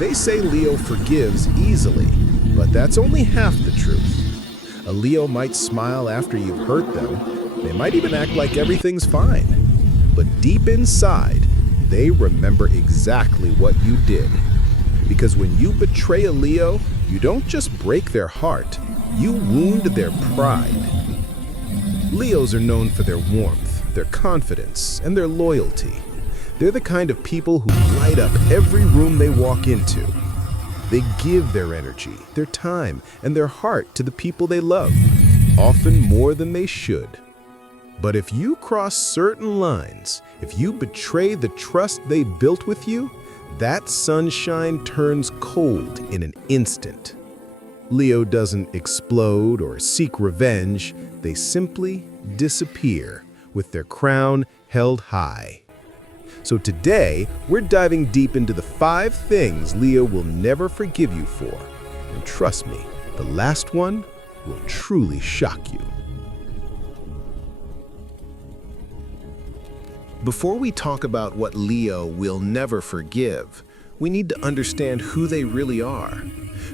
They say Leo forgives easily, but that's only half the truth. A Leo might smile after you've hurt them. They might even act like everything's fine. But deep inside, they remember exactly what you did. Because when you betray a Leo, you don't just break their heart, you wound their pride. Leos are known for their warmth, their confidence, and their loyalty. They're the kind of people who light up every room they walk into. They give their energy, their time, and their heart to the people they love, often more than they should. But if you cross certain lines, if you betray the trust they built with you, that sunshine turns cold in an instant. Leo doesn't explode or seek revenge, they simply disappear with their crown held high. So today, we're diving deep into the 5 things Leo will never forgive you for. And trust me, the last one will truly shock you. Before we talk about what Leo will never forgive, we need to understand who they really are.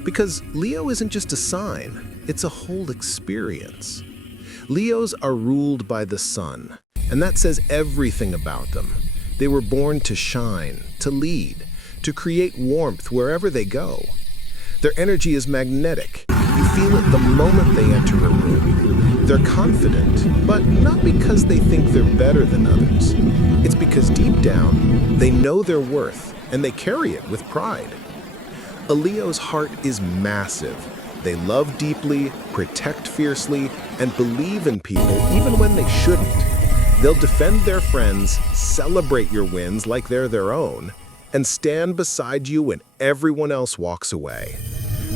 Because Leo isn't just a sign, it's a whole experience. Leos are ruled by the sun, and that says everything about them. They were born to shine, to lead, to create warmth wherever they go. Their energy is magnetic. You feel it the moment they enter a room. They're confident, but not because they think they're better than others. It's because deep down, they know their worth, and they carry it with pride. A Leo's heart is massive. They love deeply, protect fiercely, and believe in people even when they shouldn't. They'll defend their friends, celebrate your wins like they're their own, and stand beside you when everyone else walks away.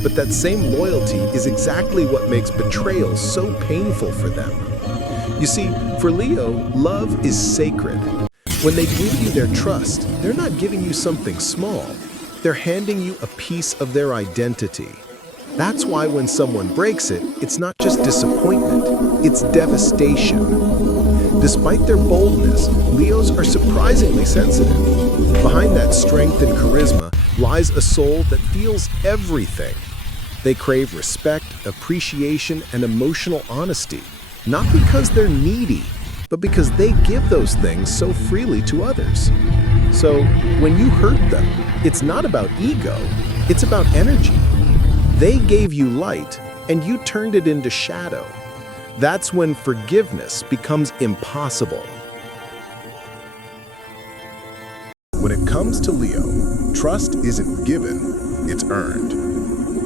But that same loyalty is exactly what makes betrayal so painful for them. You see, for Leo, love is sacred. When they give you their trust, they're not giving you something small. They're handing you a piece of their identity. That's why when someone breaks it, it's not just disappointment, it's devastation. Despite their boldness, Leos are surprisingly sensitive. Behind that strength and charisma lies a soul that feels everything. They crave respect, appreciation, and emotional honesty, not because they're needy, but because they give those things so freely to others. So when you hurt them, it's not about ego, it's about energy. They gave you light, and you turned it into shadow. That's when forgiveness becomes impossible. When it comes to Leo, trust isn't given, it's earned.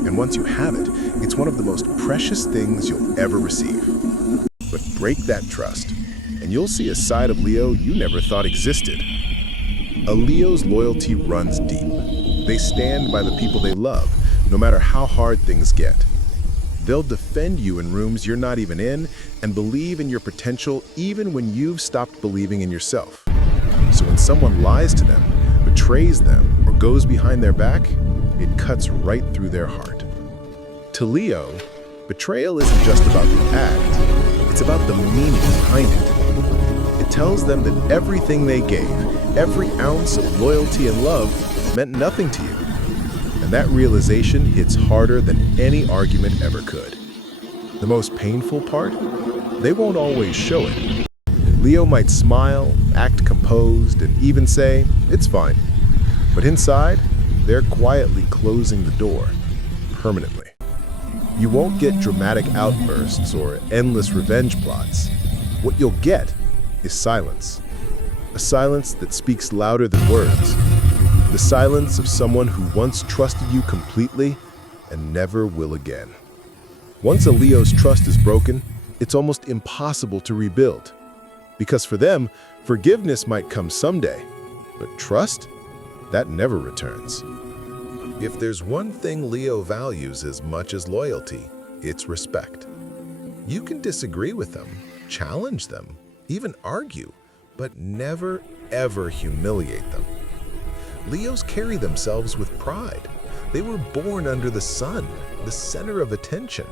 And once you have it, it's one of the most precious things you'll ever receive. But break that trust, and you'll see a side of Leo you never thought existed. A Leo's loyalty runs deep. They stand by the people they love, no matter how hard things get. They'll defend you in rooms you're not even in and believe in your potential even when you've stopped believing in yourself. So when someone lies to them, betrays them, or goes behind their back, it cuts right through their heart. To Leo, betrayal isn't just about the act, it's about the meaning behind it. It tells them that everything they gave, every ounce of loyalty and love, meant nothing to you. And that realization hits harder than any argument ever could. The most painful part? They won't always show it. Leo might smile, act composed, and even say, "It's fine." But inside, they're quietly closing the door, permanently. You won't get dramatic outbursts or endless revenge plots. What you'll get is silence. A silence that speaks louder than words. The silence of someone who once trusted you completely and never will again. Once a Leo's trust is broken, it's almost impossible to rebuild. Because for them, forgiveness might come someday, but trust, that never returns. If there's one thing Leo values as much as loyalty, it's respect. You can disagree with them, challenge them, even argue, but never, ever humiliate them. Leos carry themselves with pride. They were born under the sun, the center of attention,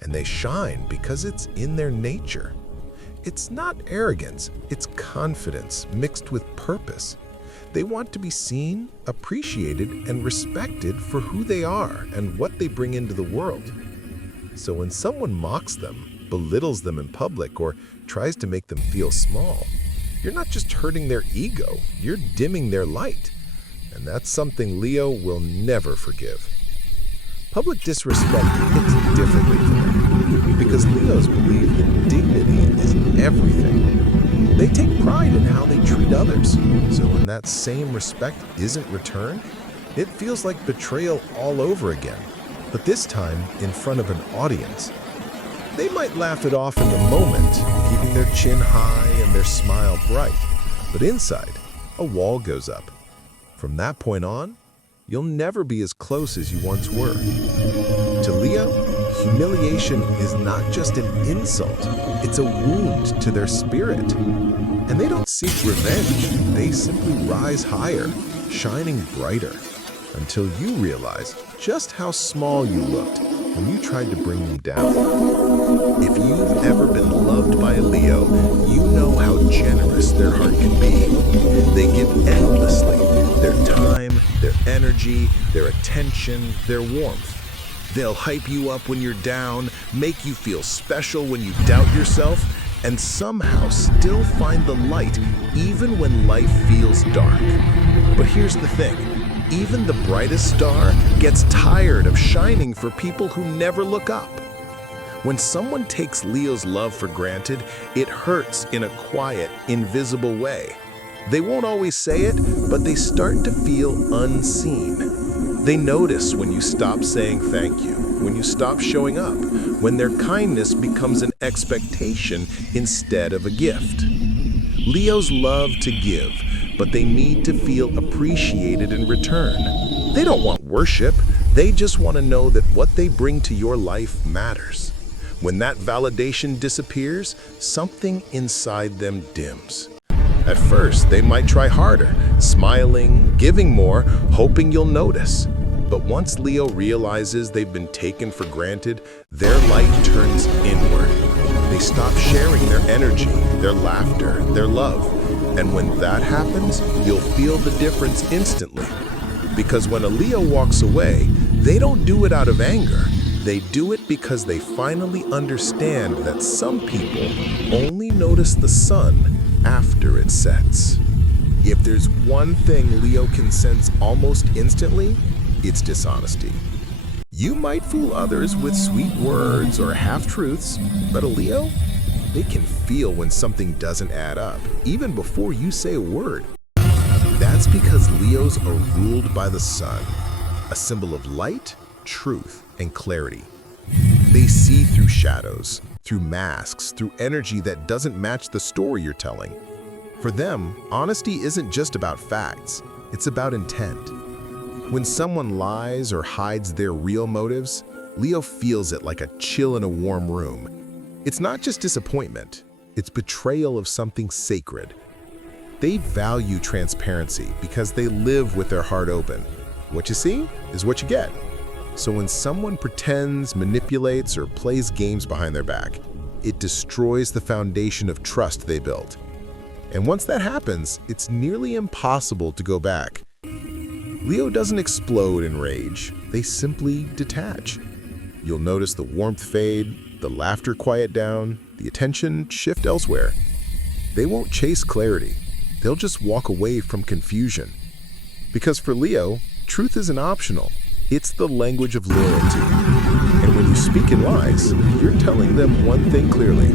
and they shine because it's in their nature. It's not arrogance, it's confidence mixed with purpose. They want to be seen, appreciated, and respected for who they are and what they bring into the world. So when someone mocks them, belittles them in public, or tries to make them feel small, you're not just hurting their ego, you're dimming their light. And that's something Leo will never forgive. Public disrespect hits differently for them, because Leos believe that dignity is everything. They take pride in how they treat others, so when that same respect isn't returned, it feels like betrayal all over again, but this time in front of an audience. They might laugh it off in the moment, keeping their chin high and their smile bright, but inside, a wall goes up. From that point on, you'll never be as close as you once were. To Leo, humiliation is not just an insult, it's a wound to their spirit. And they don't seek revenge, they simply rise higher, shining brighter, until you realize just how small you looked when you tried to bring them down. If you've ever been loved by a Leo, you know how generous their heart can be. They give endlessly, their time, their energy, their attention, their warmth. They'll hype you up when you're down, make you feel special when you doubt yourself, and somehow still find the light even when life feels dark. But here's the thing, even the brightest star gets tired of shining for people who never look up. When someone takes Leo's love for granted, it hurts in a quiet, invisible way. They won't always say it, but they start to feel unseen. They notice when you stop saying thank you, when you stop showing up, when their kindness becomes an expectation instead of a gift. Leos love to give, but they need to feel appreciated in return. They don't want worship, they just want to know that what they bring to your life matters. When that validation disappears, something inside them dims. At first, they might try harder, smiling, giving more, hoping you'll notice. But once Leo realizes they've been taken for granted, their light turns inward. They stop sharing their energy, their laughter, their love. And when that happens, you'll feel the difference instantly. Because when a Leo walks away, they don't do it out of anger. They do it because they finally understand that some people only notice the sun after it sets. If there's one thing Leo can sense almost instantly, it's dishonesty. You might fool others with sweet words or half-truths, but a Leo, they can feel when something doesn't add up, even before you say a word. That's because Leos are ruled by the sun, a symbol of light, truth, and clarity. They see through shadows, through masks, through energy that doesn't match the story you're telling. For them, honesty isn't just about facts, it's about intent. When someone lies or hides their real motives, Leo feels it like a chill in a warm room. It's not just disappointment, it's betrayal of something sacred. They value transparency because they live with their heart open. What you see is what you get. So when someone pretends, manipulates, or plays games behind their back, it destroys the foundation of trust they built. And once that happens, it's nearly impossible to go back. Leo doesn't explode in rage, they simply detach. You'll notice the warmth fade, the laughter quiet down, the attention shift elsewhere. They won't chase clarity, they'll just walk away from confusion. Because for Leo, truth isn't optional. It's the language of loyalty. And when you speak in lies, you're telling them one thing clearly,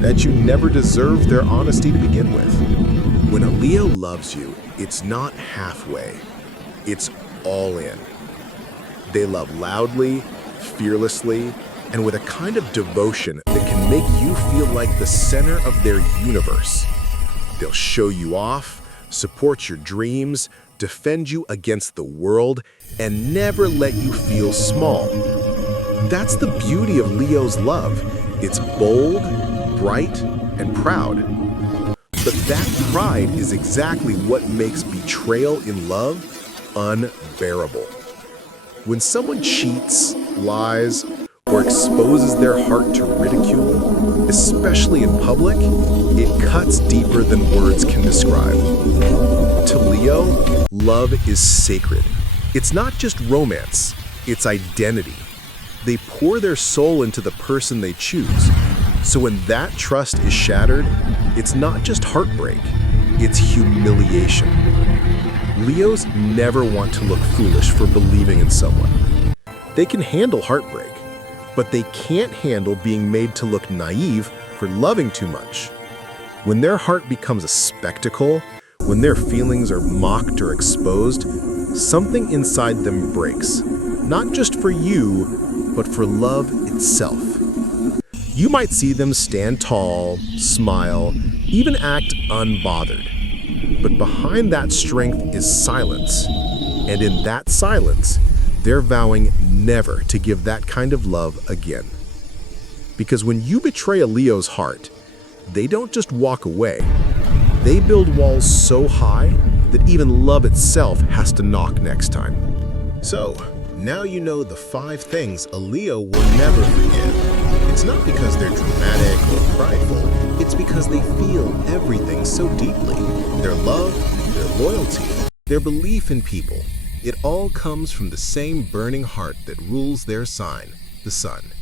that you never deserved their honesty to begin with. When a Leo loves you, it's not halfway, it's all in. They love loudly, fearlessly, and with a kind of devotion that can make you feel like the center of their universe. They'll show you off, support your dreams, defend you against the world, and never let you feel small. That's the beauty of Leo's love. It's bold, bright, and proud. But that pride is exactly what makes betrayal in love unbearable. When someone cheats, lies, or exposes their heart to ridicule, especially in public, it cuts deeper than words can describe. To Leo, love is sacred. It's not just romance, it's identity. They pour their soul into the person they choose. So when that trust is shattered, it's not just heartbreak, it's humiliation. Leos never want to look foolish for believing in someone. They can handle heartbreak, but they can't handle being made to look naive for loving too much. When their heart becomes a spectacle, when their feelings are mocked or exposed, something inside them breaks, not just for you, but for love itself. You might see them stand tall, smile, even act unbothered. But behind that strength is silence. And in that silence, they're vowing never to give that kind of love again. Because when you betray a Leo's heart, they don't just walk away. They build walls so high that even love itself has to knock next time. So, now you know the 5 things a Leo will never forgive. It's not because they're dramatic or prideful, it's because they feel everything so deeply. Their love, their loyalty, their belief in people. It all comes from the same burning heart that rules their sign, the sun.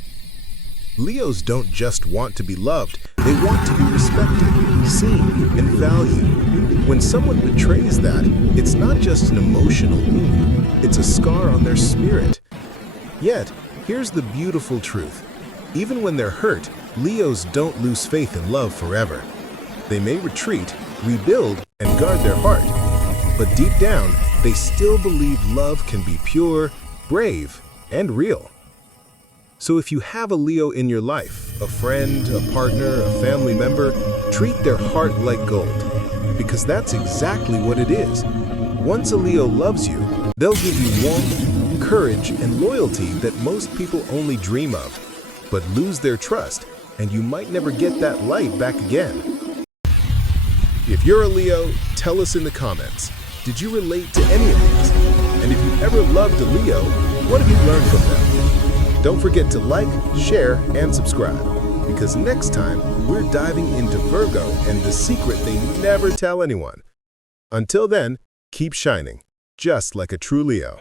Leos don't just want to be loved, they want to be respected, seen, and valued. When someone betrays that, it's not just an emotional wound, it's a scar on their spirit. Yet, here's the beautiful truth. Even when they're hurt, Leos don't lose faith in love forever. They may retreat, rebuild, and guard their heart. But deep down, they still believe love can be pure, brave, and real. So if you have a Leo in your life, a friend, a partner, a family member, treat their heart like gold. Because that's exactly what it is. Once a Leo loves you, they'll give you warmth, courage, and loyalty that most people only dream of. But lose their trust, and you might never get that light back again. If you're a Leo, tell us in the comments. Did you relate to any of these? And if you ever loved a Leo, what have you learned from them? Don't forget to like, share, and subscribe. Because next time, we're diving into Virgo and the secret they never tell anyone. Until then, keep shining, just like a true Leo.